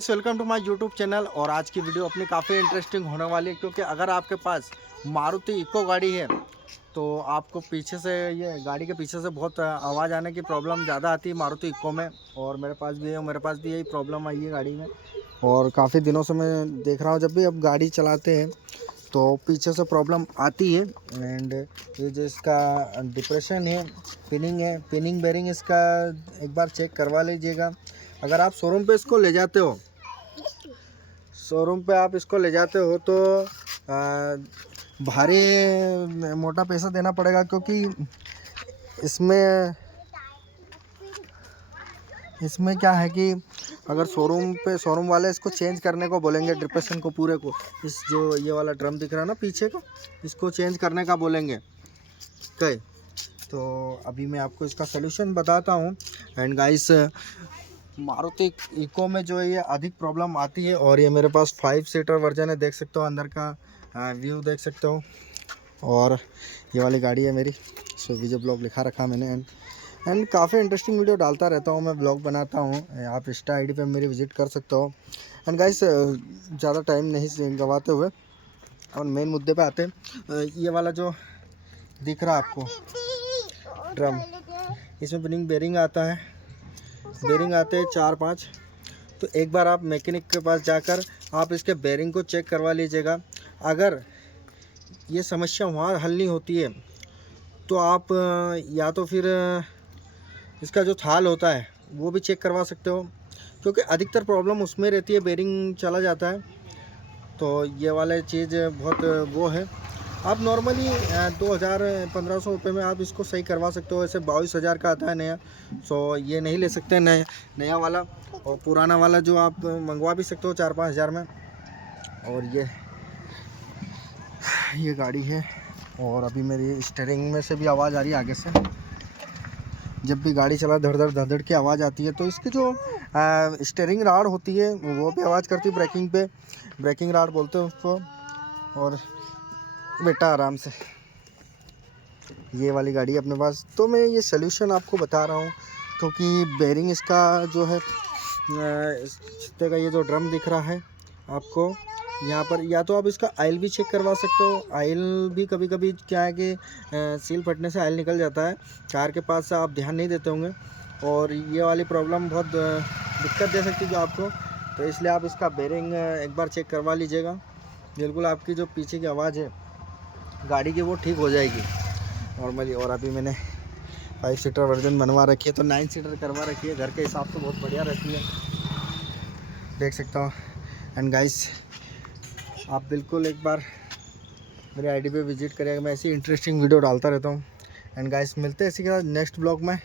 Welcome to my YouTube channel. और आज की वीडियो अपनी काफ़ी इंटरेस्टिंग होने वाली है, क्योंकि अगर आपके पास मारुति इको गाड़ी है तो आपको पीछे से ये गाड़ी के पीछे से बहुत आवाज़ आने की प्रॉब्लम ज़्यादा आती है मारुति इको में। और मेरे पास भी है, मेरे पास भी यही प्रॉब्लम आई है गाड़ी में। और काफ़ी दिनों से मैं देख रहा हूँ, जब भी अब गाड़ी चलाते हैं तो पीछे से प्रॉब्लम आती है। एंड ये जो इसका डिप्रेशन है, पिनिंग बेरिंग इसका एक बार चेक करवा लीजिएगा। अगर आप शोरूम पे इसको ले जाते हो, तो भारी मोटा पैसा देना पड़ेगा, क्योंकि इसमें क्या है कि अगर शोरूम वाले इसको चेंज करने को बोलेंगे, डिप्रेशन को पूरे को, इस जो ये वाला ड्रम दिख रहा है ना पीछे को, इसको चेंज करने का बोलेंगे कई। तो अभी मैं आपको इसका सलूशन बताता हूँ। एंड गाइस, मारुति इको में जो है ये अधिक प्रॉब्लम आती है। और ये मेरे पास 5 सीटर वर्जन है, देख सकते हो अंदर का व्यू देख सकते हो। और ये वाली गाड़ी है मेरी, सो विजय ब्लॉग लिखा रखा मैंने। एंड काफ़ी इंटरेस्टिंग वीडियो डालता रहता हूँ, मैं ब्लॉग बनाता हूँ। आप इंस्टा आईडी पे मेरी विजिट कर सकते हो। एंड गाइस, ज़्यादा टाइम नहीं गवाते हुए और मेन मुद्दे पे आते हैं। ये वाला जो दिख रहा है आपको ड्रम, इसमें पिनिंग बेरिंग आता है, बेरिंग आते हैं 4-5। तो एक बार आप मैकेनिक के पास जाकर आप इसके बेरिंग को चेक करवा लीजिएगा। अगर ये समस्या वहाँ हल नहीं होती है तो आप या तो फिर इसका जो थाल होता है वो भी चेक करवा सकते हो, क्योंकि अधिकतर प्रॉब्लम उसमें रहती है, बेरिंग चला जाता है। तो ये वाला चीज़ बहुत वो है। आप नॉर्मली 2000-1500 रुपये में आप इसको सही करवा सकते हो। ऐसे 22,000 का आता है नया, सो ये नहीं ले सकते नया वाला। और पुराना वाला जो आप मंगवा भी सकते हो 4-5 हज़ार में। और ये गाड़ी है। और अभी मेरी स्टीयरिंग में से भी आवाज़ आ रही है आगे से, जब भी गाड़ी चला धड़ की आवाज़ आती है। तो इसकी जो स्टीयरिंग राड होती है वो भी आवाज़ करती है, ब्रेकिंग राड बोलते हैं उसको। और बेटा आराम से, ये वाली गाड़ी अपने पास। तो मैं ये सलूशन आपको बता रहा हूँ, क्योंकि बेरिंग इसका जो है छित्ते का ये जो ड्रम दिख रहा है आपको यहाँ पर, या तो आप इसका आयल भी चेक करवा सकते हो। आयल भी कभी कभी क्या है कि सील फटने से आयल निकल जाता है, कार के पास से आप ध्यान नहीं देते होंगे। और ये वाली प्रॉब्लम बहुत दिक्कत दे सकती है जो आपको। तो इसलिए आप इसका बेरिंग एक बार चेक करवा लीजिएगा। बिल्कुल आपकी जो पीछे की आवाज़ है गाड़ी की वो ठीक हो जाएगी नॉर्मली। और अभी मैंने 5 सीटर वर्जन बनवा रखी है, तो 9 सीटर करवा रखी है, घर के हिसाब से बहुत बढ़िया रहती है, देख सकता हूँ। एंड गाइस, आप बिल्कुल एक बार मेरे आईडी पे विजिट करिएगा, मैं ऐसी इंटरेस्टिंग वीडियो डालता रहता हूँ। एंड गाइस, मिलते हैं इसी के साथ नेक्स्ट ब्लॉग में।